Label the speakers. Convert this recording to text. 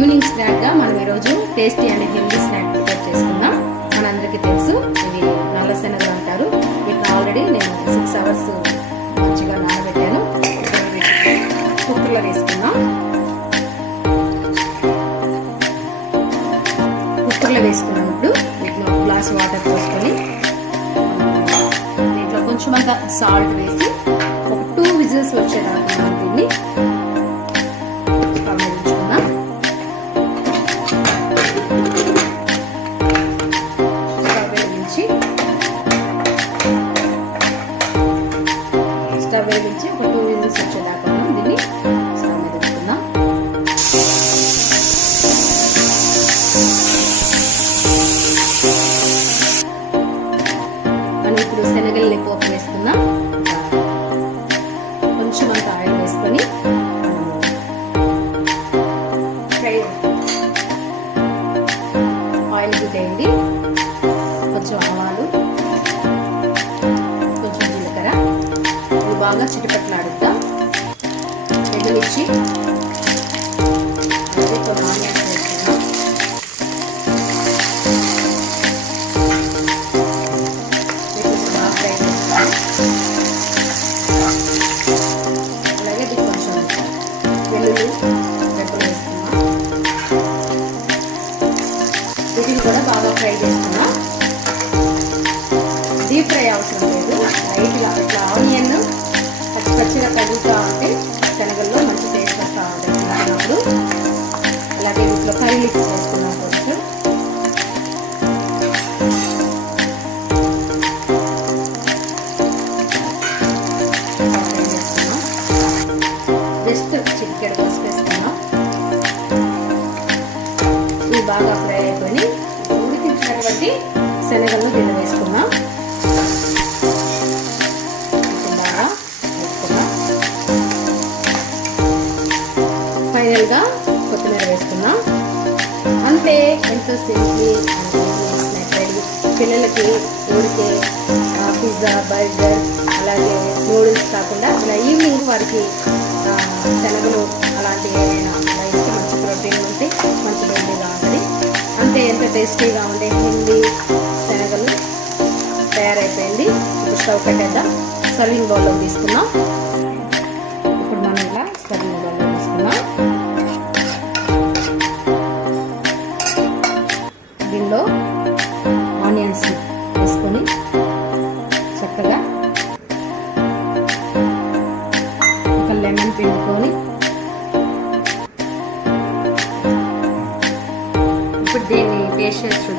Speaker 1: Evening స్నాక్గా మనం ఈరోజు tasty and healthy snack prepare చేసుకుందాం. మనందరికీ తెలుసు ఇవి నల్ల శనగలు అంటారు. వీటిని ఆల్రెడీ నేను సిక్స్ అవర్స్ మంచిగా నానబెట్టాను. కుక్కర్లో వేసుకున్నాం కుక్కర్లో వేసుకున్నప్పుడు వీటిలో గ్లాస్ వాటర్ పోసుకొని దీంట్లో కొంచెం అంత సాల్ట్ వేసి స్టవ్ ఒక టూ విజిల్స్ వచ్చేదాకా దీన్ని స్టవ్ మీద పెట్టుకుందాం మనం ఇప్పుడు శనగల్ని పోపు వేసుకుందాం. కొంచెం అంత ఆయిల్ వేసుకొని ఫ్రై ఆయిల్ గుడ్డేయండి కొంచెం ఆవాలు బాగా చిటపట్లాడుద్దాం ఎండుమిర్చి అలాగే కొన్ని ఆనియన్స్ వేసుకుందాం. వీటిని బాగా ఫ్రై చేసుకోవాలి అలాగే కొంచెం వెల్లుల్లి వేసుకున్నాం వీటిని కూడా బాగా ఫ్రై చేసుకున్నాం డీప్ ఫ్రై అవసరం లేదు. లైట్గా ఇట్లా ఆనియన్ పచ్చిగా తగులుతూ ఉంటే శనగల్లో మంచి టేస్ట్ వస్తూ ఉంటాయి తింటున్నప్పుడు అలాగే వీటిలో కర్రీ చేసుకున్నాం కొంచెం. జస్ట్ చిటికెడు పసుపు వేసుకున్నాం. ఇవి బాగా ఫ్రై అయిపోయి ఉడికించినటువంటి శనగలు దీన్ని వేసుకున్నాం. కొద్దిగా కొత్తిమీర వేసుకుందాం. అంతే ఎంతో సింపుల్ పిల్లలకి ఊరికే పిజ్జా బర్గర్ అలాగే నూడిల్స్ కాకుండా ఇలా ఈవినింగ్ వారికి శనగలు అలాంటివి ఏమైనా ఇస్తే మంచి ప్రోటీన్ ఉంటే మంచి హెల్దీగా ఉంటుంది. అంతే ఎంత టేస్టీగా ఉండే హెల్దీ శనగలు తయారైపోయింది. ఇప్పుడు స్టవ్ పెట్టేద్దాం. సర్వింగ్ బౌల్లో తీసుకుందాం. దీన్ని టేస్ట్ చేసి చూద్దాం